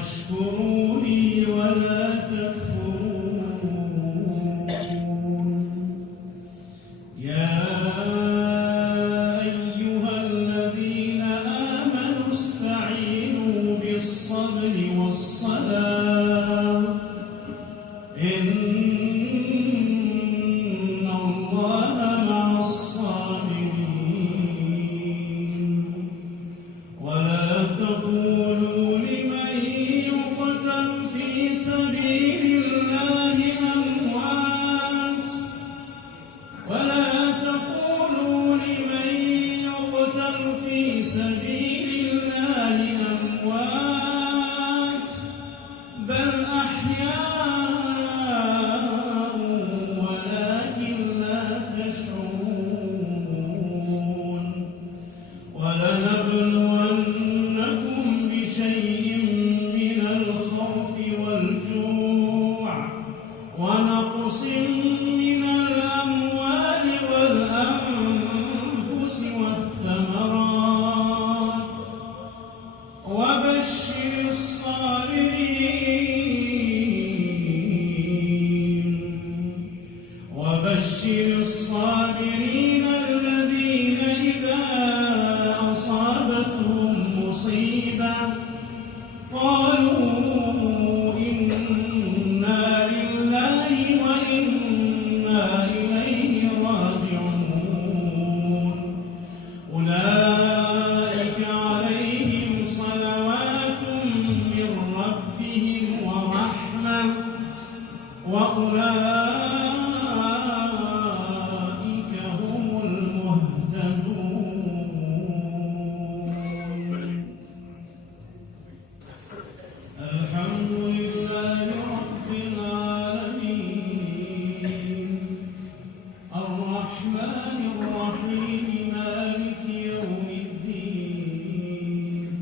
واشكروا لي ولا تكفرون يا أيها الذين آمنوا استعينوا بالصبر والصلاة إن الله مع الصابرين ولا تقولوا لمن يقتل في سبيل الله أموات ولا تقولوا لمن يقتل في سبيل الله أموات بل أحياء ولكن لا تشعرون ولنبلونكم بشيء من الخوف والجوع ونقص من الأموال والأنفس والثمرات وبشر الصابرين الذين إذا أصابتهم مصيبة قالوا إنا لله وإنا إليه راجعون أولئك عليهم صلوات من ربهم ورحمة وأولئك هم المهتدون الحمد لله رب العالمين الرحمن الرحيم مالك يوم الدين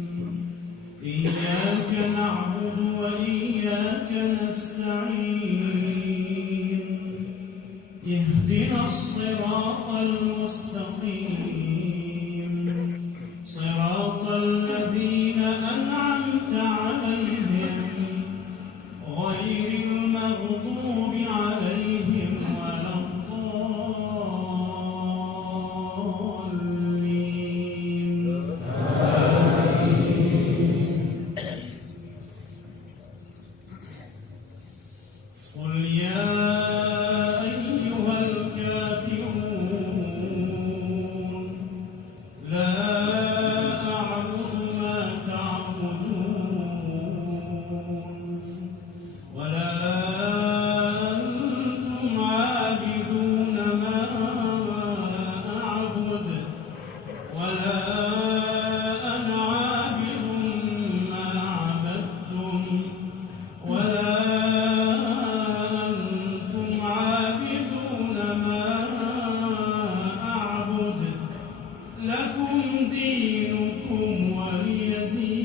إياك نعبد وإياك نستعين اهدنا الصراط المستقيم صراط الذين أنعمت عليهم غير المغضوب عليهم ولا الضالين قل يا أيها الكافرون لا أعبد ما تعبدون ولا أنتم عابدون ما أعبد ولا أنا عابد ما عبدتم ولا أنتم عابدون ما أعبد لكم دينكم ولي دين